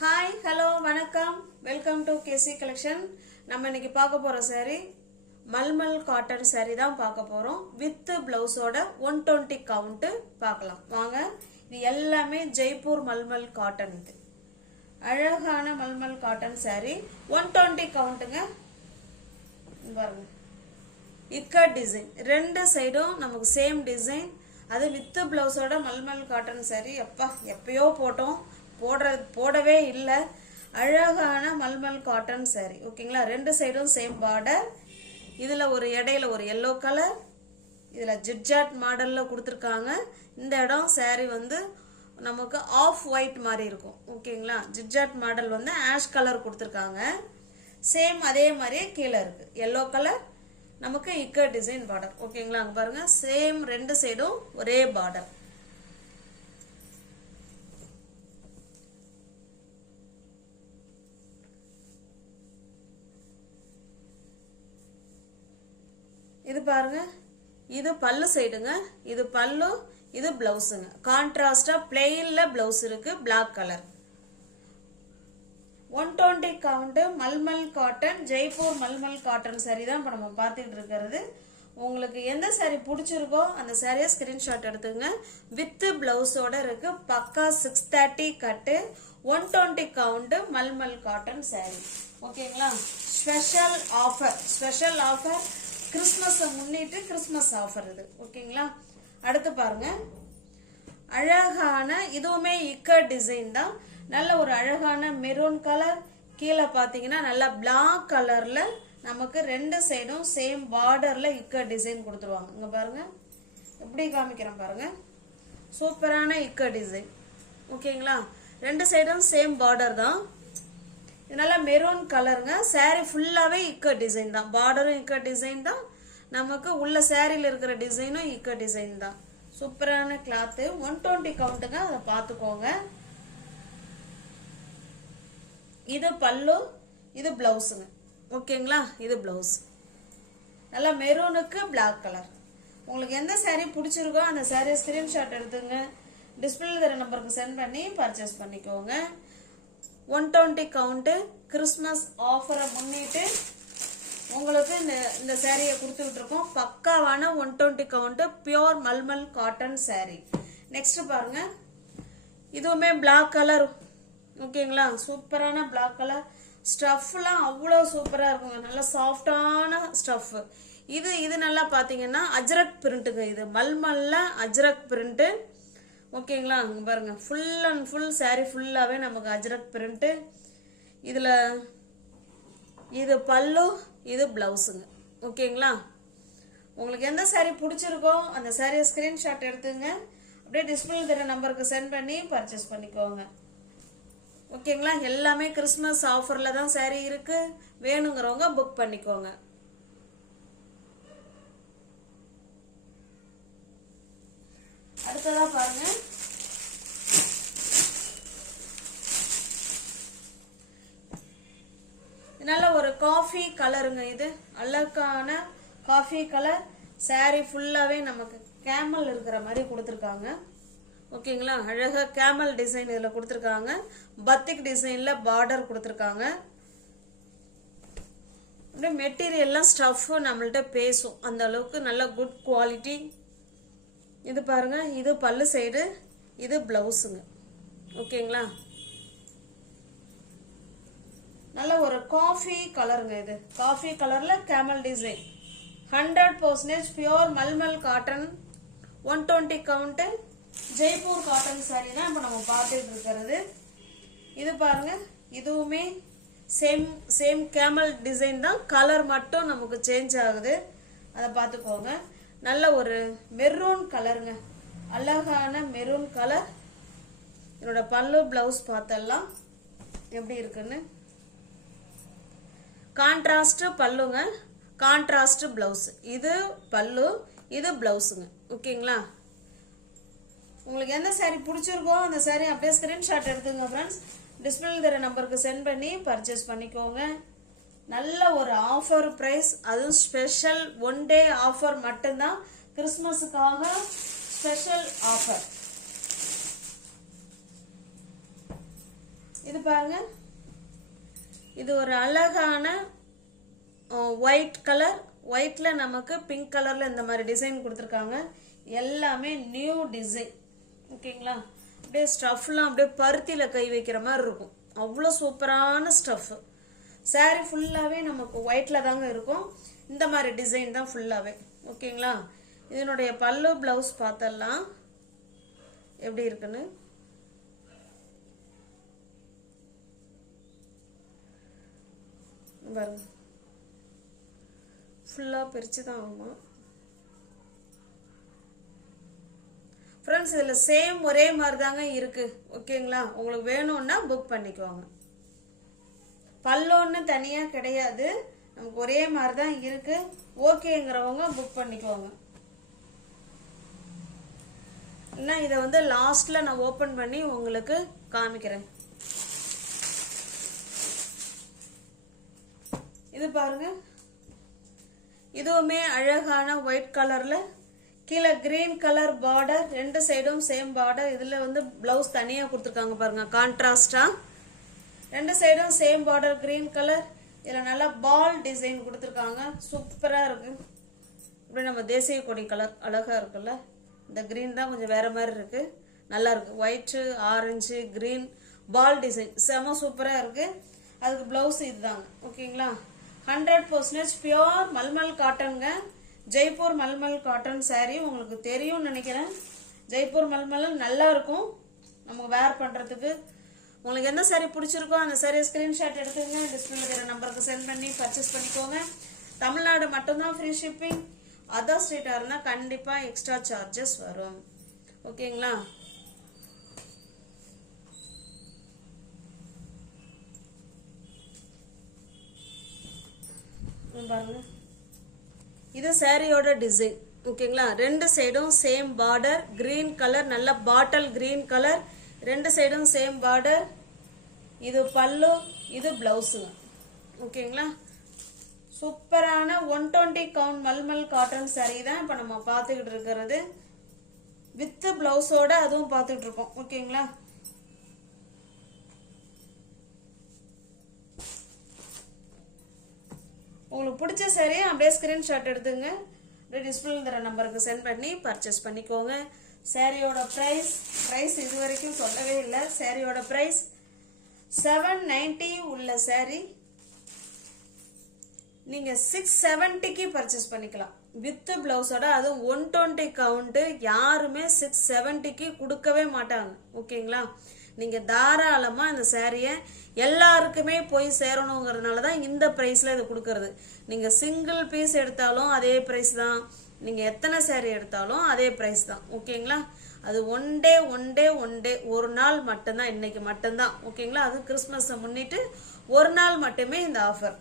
Hi hello வணக்கம் welcome to KC collection. நம்ம இன்னைக்கு பார்க்க போற saree மல்மல் காட்டன் saree தான் பார்க்க போறோம். வித் பிளவுஸோட 120 கவுண்ட் பார்க்கலாம் வாங்க. இது எல்லாமே ஜெய்ப்பூர் மல்மல் காட்டன். இது அழகான மல்மல் காட்டன் saree 120 கவுண்ட்டுங்க. பாருங்க, இக்கா டிசைன் ரெண்டு சைடும் நமக்கு சேம் டிசைன். அது வித் பிளவுஸோட மல்மல் காட்டன் saree. எப்பயோ போட்டோம், போடவே இல்லை. அழகான மல்மல் காட்டன் saree. ஓகேங்களா, ரெண்டு சைடும் சேம் பார்டர். இதுல ஒரு இடையில ஒரு எல்லோ கலர், இதுல ஜிட்ஜாட் மாடல்ல கொடுத்துருக்காங்க. இந்த இடம் saree வந்து நமக்கு ஆஃப் ஒயிட் மாதிரி இருக்கும். ஓகேங்களா, ஜிட்ஜாட் மாடல் வந்து ஆஷ் கலர் கொடுத்துருக்காங்க. சேம் அதே மாதிரியே கீழே இருக்கு எல்லோ கலர். நமக்கு இக்கர் டிசைன் பார்டர். ஓகேங்களா, அங்க பாருங்க, சேம் ரெண்டு சைடும் ஒரே பார்டர். இது பாருங்க, இது பல்லு சைடுங்க. இது பல்லு, இது பிளவுஸுங்க. கான்ட்ராஸ்டா பிளெயின்ல பிளவுஸ் இருக்கு, black colour. 120 count mulmul cotton, Jaipur mulmul cotton saree தான் இப்போ நம்ம பார்த்துட்டு இருக்கிறது. உங்களுக்கு எந்த saree பிடிச்சிருக்கோ அந்த சாரியை ஸ்கிரீன்ஷாட் எடுத்துங்க. வித் பிளவுஸோட இருக்கு. பக்கா 630 கட்டு, 120 கவுண்ட் மல்மல் காட்டன் saree. ஓகேங்களா, ஸ்பெஷல் ஆஃபர் கிறிஸ்மஸ் முன்னிட்டு கிறிஸ்மஸ் ஆஃபர் இது. ஓகேங்களா, அடுத்து பாருங்க, அழகான இதுவுமே இக்கர் டிசைன் தான். நல்ல ஒரு அழகான மெரூன் கலர். கீழே பாத்தீங்கன்னா நல்ல பிளாக் கலர்ல நமக்கு ரெண்டு சைடும் சேம் பார்டர்ல இக்கர் டிசைன் கொடுத்துருவாங்க. இங்க பாருங்க, எப்படி காமிக்கிறேன் பாருங்க, சூப்பரான இக்கர் டிசைன். ஓகேங்களா, ரெண்டு சைடும் சேம் பார்டர் தான். இதனால மெரூன் கலருங்க. saree ஃபுல்லாவே இக்கர் டிசைன் தான். பார்டரும் இக்கர் டிசைன் தான். நமக்கு உள்ள சாரியில இருக்கிற டிசைனும் இக்கர் டிசைன் தான். சூப்பரான கிளாத். 120 கவுண்ட்டுங்க, அதை பார்த்துக்கோங்க. இது பல்லு, இது பிளவுஸுங்க. ஓகேங்களா, இது பிளவுஸ். நல்லா மெரூனுக்கு பிளாக் கலர். உங்களுக்கு எந்த saree பிடிச்சிருக்கோ அந்த saree ஸ்கிரீன்ஷாட் எடுத்துங்க. டிஸ்பிளேல தர நம்பருக்கு சென்ட் பண்ணி பர்ச்சேஸ் பண்ணிக்கோங்க. 120 கவுண்ட் கிறிஸ்மஸ் ஆஃபரை முன்னிட்டு உங்களுக்கு இந்த சாரியை கொடுத்துக்கிட்டு இருக்கோம். பக்காவான 120 count pure mulmul cotton saree. Next பாருங்க, இதுவுமே பிளாக் கலர். ஓகேங்களா, சூப்பரான பிளாக் கலர். ஸ்டஃப்லாம் அவ்வளோ சூப்பராக இருக்குங்க. நல்லா சாஃப்டான ஸ்டஃப். இது நல்லா பார்த்தீங்கன்னா அஜ்ரக் பிரிண்ட்டுங்க. இது மல்மல்ல அஜ்ரக் பிரிண்ட்டு. ஓகேங்களா, அங்கே பாருங்க, ஃபுல் அண்ட் ஃபுல் saree ஃபுல்லாகவே நமக்கு அஜ்ரக் பிரிண்ட்டு. இதில் இது பல்லு, இது பிளவுஸுங்க. ஓகேங்களா, உங்களுக்கு எந்த saree பிடிச்சிருக்கோ அந்த சாரியை ஸ்கிரீன்ஷாட் எடுத்துங்க. அப்படியே டிஸ்பிளே தர நம்பருக்கு சென்ட் பண்ணி பர்ச்சேஸ் பண்ணிக்கோங்க. ஓகேங்களா, எல்லாமே கிறிஸ்மஸ் ஆஃபரில் தான் saree இருக்கு. வேணுங்கிறவங்க புக் பண்ணிக்கோங்க. அடுத்ததா பாருங்க, நல்ல ஒரு காஃபி கலருங்க. இது அழகான காஃபி கலர். saree ஃபுல்லாவே நமக்கு கேமல் இருக்கிற மாதிரி கொடுத்துருக்காங்க. ஓகேங்களா, அழகா கேமல் டிசைன் இதுல கொடுத்துருக்காங்க. பத்திக் டிசைன்ல பார்டர் கொடுத்துருக்காங்க. அப்படியே மெட்டீரியல்லாம் ஸ்டஃப் நம்மள்ட்ட பேசும், அந்த அளவுக்கு நல்ல குட் குவாலிட்டி. இது பாருங்க, இது பல்லு சைடு, இது பிளவுஸுங்க. ஓகேங்களா, நல்ல ஒரு காஃபி கலருங்க. இது காஃபி கலர்ல camel design. 100% pure mulmul cotton, 120 count Jaipur cotton saree தான் இப்போ நம்ம பார்த்துட்டு இருக்கிறது. இது பாருங்க, இதுவுமே சேம் கேமல் டிசைன் தான். கலர் மட்டும் நமக்கு சேஞ்ச் ஆகுது, அதை பார்த்துக்கோங்க. நல்ல ஒரு மெரூன் கலருங்க, அழகான மெரூன் கலர். என்னோட பல்லு பிளவுஸ் பார்த்தெல்லாம் எப்படி இருக்குன்னு. கான்ட்ராஸ்ட் பல்லுங்க, கான்ட்ராஸ்ட் பிளவுஸ். இது பல்லு, இது பிளவுஸுங்க. ஓகேங்களா, உங்களுக்கு எந்த saree பிடிச்சிருக்கோ அந்த saree அப்படியே ஸ்கிரீன்ஷாட் எடுத்துங்க ஃப்ரெண்ட்ஸ். டிஸ்பிளேல தர நம்பருக்கு சென்ட் பண்ணி பர்ச்சேஸ் பண்ணிக்கோங்க. நல்ல ஒரு ஆஃபர் பிரைஸ், அதுவும் ஸ்பெஷல் 1 டே ஆஃபர் மட்டும்தான். கிறிஸ்மஸுக்காக ஸ்பெஷல் ஆஃபர். இது பாருங்க, இது ஒரு அழகான ஒயிட் கலர். ஒயிட்ல நமக்கு பிங்க் கலர்ல இந்த மாதிரி டிசைன் கொடுத்துருக்காங்க. எல்லாமே நியூ டிசைன். ஓகேங்களா? அப்படியே ஸ்டஃப்லாம் அப்படியே பருத்தியில கை வைக்கிற மாதிரி இருக்கும். அவ்வளோ சூப்பரான ஸ்டஃப். சாரி ஃபுல்லாகவே நமக்கு ஒயிட்ல தாங்க இருக்கும். இந்த மாதிரி டிசைன் தான் ஃபுல்லாகவே. ஓகேங்களா? இதனுடைய பல்லு பிளவுஸ் பார்த்தலாம் எப்படி இருக்குன்னு. பாருங்க, ஃபுல்லாக பிரித்து தான் ஆகும் ஃப்ரெண்ட்ஸ். இதில் சேம் ஒரே மாதிரி தாங்க இருக்கு. ஓகேங்களா? உங்களுக்கு வேணும்னா புக் பண்ணிக்குவாங்க. பல்லோன்னு தனியாக கிடையாது, நமக்கு ஒரே மாதிரி தான் இருக்கு. ஓகேங்கிறவங்க புக் பண்ணிக்குவாங்க. இல்லைன்னா இதை வந்து லாஸ்ட்ல நான் ஓப்பன் பண்ணி உங்களுக்கு காமிக்கிறேன். இது பாருங்க, இதுவுமே அழகான ஒயிட் கலர்ல, கீழே கிரீன் கலர் பார்டர், ரெண்டு சைடும் சேம் பார்டர். இதுல வந்து பிளவுஸ் தனியா கொடுத்துருக்காங்க பாருங்க, கான்ட்ராஸ்டா. ரெண்டு சைடும் சேம் பார்டர் கிரீன் கலர். இதுல நல்லா பால் டிசைன் கொடுத்துருக்காங்க. சூப்பரா இருக்கு. இப்படி நம்ம தேசிய கொடி கலர் அழகா இருக்குல்ல. இந்த கிரீன் தான் கொஞ்சம் வேற மாதிரி இருக்கு, நல்லா இருக்கு. White, orange, green, ball design செம சூப்பரா இருக்கு. அதுக்கு பிளவுஸ் இதுதாங்க. ஓகேங்களா? 100% பியோர் மல்மல் காட்டனுங்க. ஜெய்ப்பூர் மல்மல் காட்டன் saree உங்களுக்கு தெரியும்னு நினைக்கிறேன். ஜெய்ப்பூர் மல்மல் நல்லா இருக்கும் நமக்கு வேர் பண்றதுக்கு. உங்களுக்கு எந்த saree பிடிச்சிருக்கோ அந்த saree ஸ்கிரீன்ஷாட் எடுத்துங்க. டிஸ்பிளேல இருக்கிற நம்பருக்கு சென்ட் பண்ணி பர்ச்சேஸ் பண்ணிக்கோங்க. தமிழ்நாடு மட்டும்தான் ஃப்ரீ ஷிப்பிங். அதர் ஸ்டேட்டா இருந்தால் கண்டிப்பா எக்ஸ்ட்ரா சார்ஜஸ் வரும். ஓகேங்களா? பாருங்க, இது சாரியோட டிசைன். ஓகேங்களா? ரெண்டு சைடும் சேம் பார்டர், கிரீன் கலர், நல்ல பாட்டில் கிரீன் கலர், ரெண்டு சைடும் சேம் பார்டர். இது பல்லு, இது பிளவுஸுங்க. ஓகேங்களா? சூப்பரான 120 கவுண்ட் மல்மல் காட்டன் saree தான் இப்ப நம்ம பார்த்துக்கிட்டு இருக்கிறது. வித் பிளவுஸோட அதுவும் பார்த்துட்டு இருக்கோம். ஓகேங்களா? உங்களுக்கு பிடிச்ச saree அப்படியே ஸ்கிரீன்ஷாட் எடுத்துங்க. அப்படியே டிஸ்பிளேல தர நம்பருக்கு சென்ட் பண்ணி பர்ச்சேஸ் பண்ணிக்கோங்க. சாரியோட பிரைஸ் இது வரைக்கும் சொல்லவே இல்லை. சாரியோட பிரைஸ் 790 உள்ள saree நீங்க 670க்கு பர்ச்சேஸ் பண்ணிக்கலாம் வித் பிளவுஸோட. அது 120 கவுண்ட். யாருமே 670க்கு கொடுக்கவே மாட்டாங்க. ஓகேங்களா? நீங்க தாராளமா இந்த சாரியை எல்லாருக்குமே போய் சேரணுங்கிறதுனால தான் இந்த பிரைஸ்ல இது கொடுக்கறது. நீங்க சிங்கிள் பீஸ் எடுத்தாலும் அதே பிரைஸ் தான், நீங்க எத்தனை சாரி எடுத்தாலும் அதே பிரைஸ் தான். ஓகேங்களா? அது ஒன் டே ஒரு நாள் மட்டும்தான், இன்னைக்கு மட்டும்தான். ஓகேங்களா? அது கிறிஸ்மஸ் முன்னிட்டு ஒரு நாள் மட்டுமே இந்த ஆஃபர்.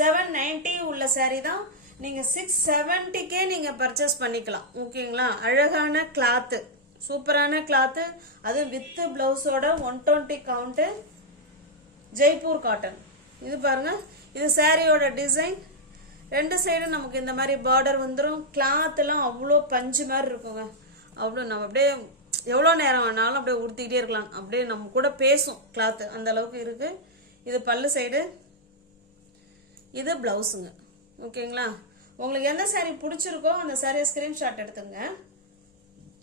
790 உள்ள சாரி தான் நீங்க 670க்கே நீங்க பர்ச்சேஸ் பண்ணிக்கலாம். ஓகேங்களா? அழகான கிளாத், சூப்பரான கிளாத், அது வித் பிளவுஸோட 120 கவுண்ட் ஜெய்ப்பூர் காட்டன். இது பாருங்க, இது சாரியோட டிசைன். ரெண்டு சைடும் நமக்கு இந்த மாதிரி பார்டர் வந்துடும். கிளாத் எல்லாம் அவ்வளோ பஞ்சு மாதிரி இருக்குங்க. அவ்வளோ நம்ம அப்படியே எவ்வளோ நேரம் வேணாலும் அப்படியே உடுத்திக்கிட்டே இருக்கலாம். அப்படியே நம்ம கூட பேசும் கிளாத், அந்த அளவுக்கு இருக்கு. இது பல்லு சைடு, இது பிளவுஸுங்க. ஓகேங்களா? உங்களுக்கு எந்த saree பிடிச்சிருக்கோ அந்த saree ஸ்கிரீன்ஷாட் எடுத்துங்க.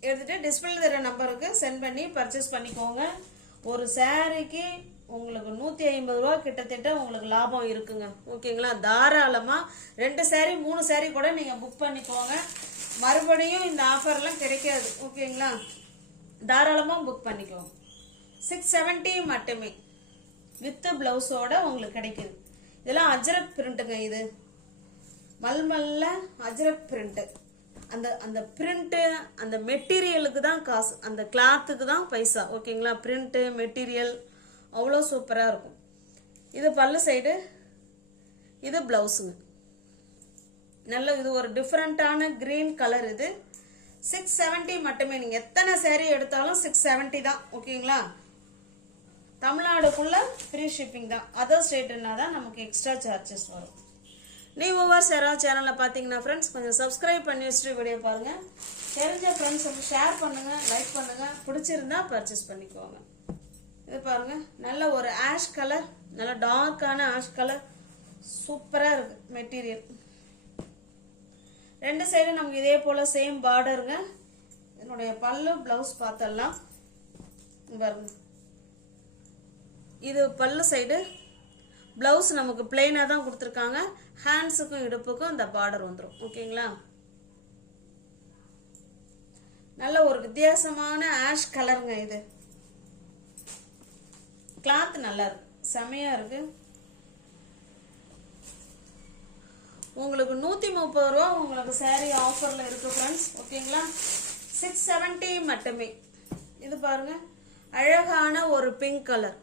எடுத்துட்டு டிஸ்பிளேல தர நம்பருக்கு சென்ட் பண்ணி பர்ச்சேஸ் பண்ணிக்கோங்க. ஒரு சாரிக்கு உங்களுக்கு 150 ரூபா கிட்டத்தட்ட உங்களுக்கு லாபம் இருக்குங்க. ஓகேங்களா? தாராளமா 2 saree 3 saree கூட நீங்க புக் பண்ணிக்கோங்க. மறுபடியும் இந்த ஆஃபர்லாம் கிடைக்காது. ஓகேங்களா? தாராளமா புக் பண்ணிக்கோங்க. 670 மட்டுமே வித் பிளவுஸோட உங்களுக்கு கிடைக்குது. இதெல்லாம் அஜ்ரக் பிரிண்ட்டுங்க. இது மல்மல்ல அஜ்ரக் பிரிண்ட். அந்த பிரிண்ட், அந்த மெட்டீரியலுக்கு தான் காசு, அந்த கிளாத்துக்கு தான் பைசா. ஓகேங்களா? பிரிண்ட் மெட்டீரியல் அவ்வளோ சூப்பரா இருக்கும். இது பல்லு சைடு, இது பிளவுஸுங்க. நல்ல இது ஒரு டிஃபரெண்டான கிரீன் கலர். இது 670 மட்டுமே. நீங்க எத்தனை saree எடுத்தாலும் 670 தான். ஓகேங்களா? தமிழ்நாடுக்குள்ள ஃப்ரீ ஷிப்பிங் தான். அதர் ஸ்டேட்னா தான் நமக்கு எக்ஸ்ட்ரா சார்ஜஸ் வரும். நியூ வியூவர்ஸ் யாராவது சேனல்ல பாத்தீங்கன்னா ஃப்ரெண்ட்ஸ் கொஞ்சம் சப்ஸ்கிரைப் பண்ணி வச்சுட்டு வீடியோ பாருங்க. தெரிஞ்ச ஃப்ரெண்ட்ஸுக்கு ஷேர் பண்ணுங்க, லைக் பண்ணுங்க. பிடிச்சிருந்தா பர்ச்சேஸ் பண்ணிக்கோங்க. இது பாருங்க நல்ல ஒரு ஆஷ் கலர், நல்ல டார்க்கான ஆஷ் கலர், சூப்பரா இருக்கு மெட்டீரியல். ரெண்டு சைடும் நமக்கு இதே போல சேம் பார்டருங்க. இதனுடைய பல்லு பிளவுஸ் பார்த்தலாம் பாருங்க. இது பல்லு சைடு, பிளவுஸ் நமக்கு பிளெயினா தான் கொடுத்துருக்காங்க. ஹேண்ட்ஸுக்கும் இடுப்புக்கும் இந்த பார்டர் வந்துடும். ஓகேங்களா? நல்ல ஒரு வித்தியாசமான ஆஷ் கலருங்க. இது கிளாத் நல்லா இருக்கு, செமையா இருக்கு. உங்களுக்கு 130 ரூபா உங்களுக்கு saree ஆஃபர்ல இருக்கு ஃப்ரெண்ட்ஸ். ஓகேங்களா? 670 மட்டுமே. இது பாருங்க அழகான ஒரு pink colour,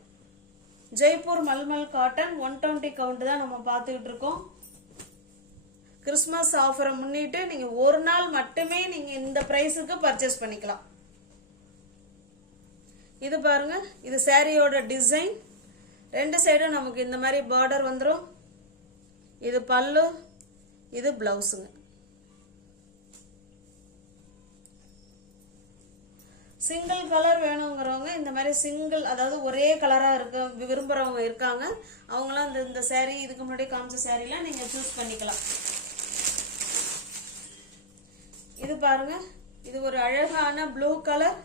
Jaipur mulmul cotton 120 count தான் நம்ம பார்த்துக்கிட்டு இருக்கோம். கிறிஸ்மஸ் ஆஃபரை முன்னிட்டு நீங்க ஒரு நாள் மட்டுமே நீங்க இந்த பிரைஸுக்கு பர்ச்சேஸ் பண்ணிக்கலாம். இது பாருங்க, இது சாரியோட டிசைன். ரெண்டு சைடும் நமக்கு இந்த மாதிரி பார்டர் வந்துடும். இது பல்லு, இது பிளவுஸுங்க. சிங்கிள் கலர் வேணுங்கிறவங்க இந்த மாதிரி சிங்கிள், அதாவது ஒரே கலரா இருக்க விரும்புறவங்க இருக்காங்க. அவங்களாம் இந்த saree இதுக்கு முன்னாடி காமிச்ச சாரீலாம் நீங்க சூஸ் பண்ணிக்கலாம். இது பாருங்க, இது ஒரு அழகான ப்ளூ கலர்.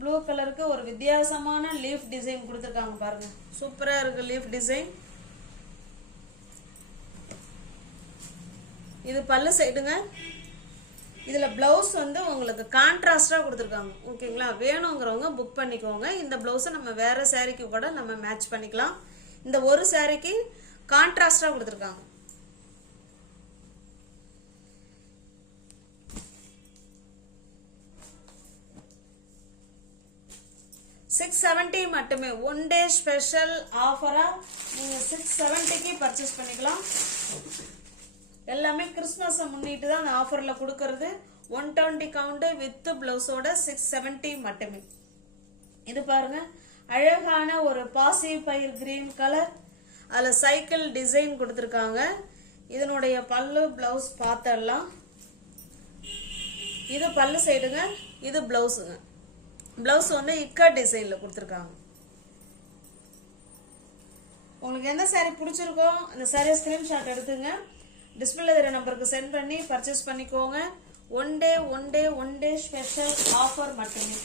ப்ளூ கலருக்கு ஒரு வித்தியாசமான லீஃப் டிசைன் கொடுத்துருக்காங்க பாருங்க. சூப்பரா இருக்கு லீஃப் டிசைன். இது பல்லு சைடுங்க. இதுல பிளவுஸ் வந்து உங்களுக்கு கான்ட்ராஸ்டா கொடுத்துருக்காங்க. ஓகேங்களா? வேணுங்கிறவங்க புக் பண்ணிக்கோங்க. இந்த பிளவுஸை நம்ம வேற சாரிக்கு கூட நம்ம மேட்ச் பண்ணிக்கலாம். இந்த ஒரு சாரிக்கு கான்ட்ராஸ்டா கொடுத்துருக்காங்க. $670 மட்டுமே. ஒன் டே ஸ்பெஷல் ஆஃபரா நீங்க 670க்கு பர்ச்சேஸ் பண்ணிக்கலாம். எல்லாமே கிறிஸ்மஸ் முன்னிட்டு தான் அந்த ஆஃபர்ல கொடுக்கறது. 120 கவுண்ட் வித் பிளவுஸோட 670 மட்டுமே. இது பாருங்க அழகான ஒரு பாசி பயிர் கிரீன் கலர், அதுல சைக்கிள் டிசைன் கொடுத்துருக்காங்க. இதனுடைய பல்லு பிளவுஸ் பார்த்தரலாம். இது பல்லு சைடுங்க, இது பிளவுஸுங்க. பிளவுஸ் வந்து இக்கா டிசைன்ல கொடுத்துருக்காங்க. உங்களுக்கு எந்த saree பிடிச்சிருக்கோ அந்த saree ஸ்கிரீன்ஷாட் எடுத்துங்க. டிஸ்பிளேல இருக்கிற நம்பருக்கு சென்ட் பண்ணி பர்ச்சேஸ் பண்ணிக்கோங்க. ஒன் டே ஸ்பெஷல் ஆஃபர் மட்டுமே.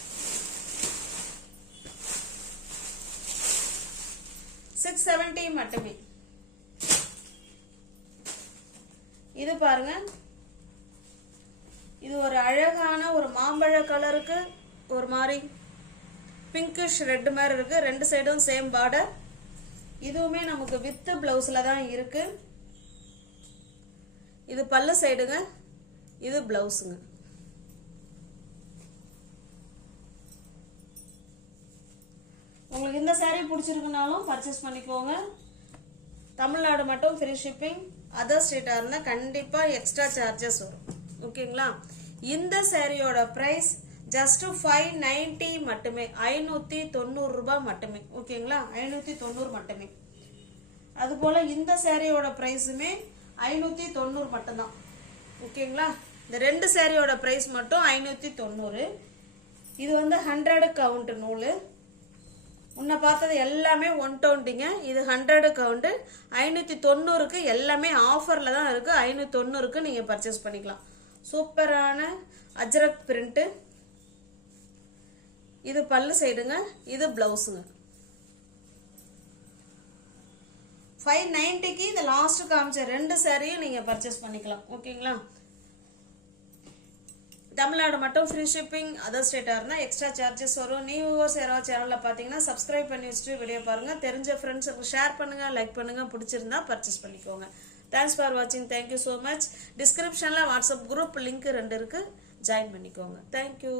670 மட்டுமே. இது பாருங்க, இது ஒரு அழகான ஒரு மாம்பழ கலருக்கு ஒரு மாதிரி பிங்கிஷ் ரெட் மாதிரி இருக்கு. ரெண்டு சைடும் சேம் பார்டர். இதுவுமே நமக்கு வித் பிளவுஸ்ல தான் இருக்கு. இது பல்லு சைடுங்க, இது பிளவுஸுங்க. உங்களுக்கு இந்த saree பிடிச்சிருக்குனாலும் பர்ச்சேஸ் பண்ணிக்கோங்க. தமிழ்நாடு மட்டும் ஃப்ரீ ஷிப்பிங். அதர் ஸ்டேட்டா இருந்தா கண்டிப்பா எக்ஸ்ட்ரா சார்ஜஸ் வரும். ஓகேங்களா? இந்த சாரியோட பிரைஸ் ஜஸ்ட் 590 மட்டுமே. 590 ரூபாய் மட்டுமே. ஓகேங்களா? 590 மட்டுமே. அது போல இந்த சாரியோட பிரைஸுமே 590 மட்டும்தான். ஓகேங்களா? இந்த ரெண்டு சாரியோட பிரைஸ் மட்டும் 590. இது வந்து 100 கவுண்ட் நூல். முன்ன பார்த்தது எல்லாமே 120ங்க. இது 100 கவுண்ட். 590க்கு எல்லாமே ஆஃபர்ல தான் இருக்கு. 590க்கு நீங்க பர்ச்சேஸ் பண்ணிக்கலாம். சூப்பரான அஜ்ரக் பிரிண்ட். இது பல்லு சைடுங்க, இது பிளவுஸுங்க. 590க்கு இந்த லாஸ்ட் காமிச்ச ரெண்டு சாரியும் நீங்க பர்ச்சேஸ் பண்ணிக்கலாம். ஓகேங்களா? தமிழ்நாடு மட்டும் ஃப்ரீ ஷிப்பிங். அதர் ஸ்டேட்டா இருந்தா எக்ஸ்ட்ரா சார்ஜஸ் வரும். நியூ வியூவர்ஸ் யாராவது சேனல்ல பாத்தீங்கன்னா சப்ஸ்கிரைப் பண்ணி வச்சுட்டு வீடியோ பாருங்க. தெரிஞ்ச ஃப்ரெண்ட்ஸுக்கு ஷேர் பண்ணுங்க, லைக் பண்ணுங்க. பிடிச்சிருந்தா பர்ச்சேஸ் பண்ணிக்கோங்க. தேங்க்ஸ் ஃபார் வாட்சிங். Thank you so much. டிஸ்கிரிப்ஷன்ல வாட்ஸ்அப் குரூப் லிங்க் 2 இருக்கு, ஜாயின் பண்ணிக்கோங்க. தேங்க்யூ.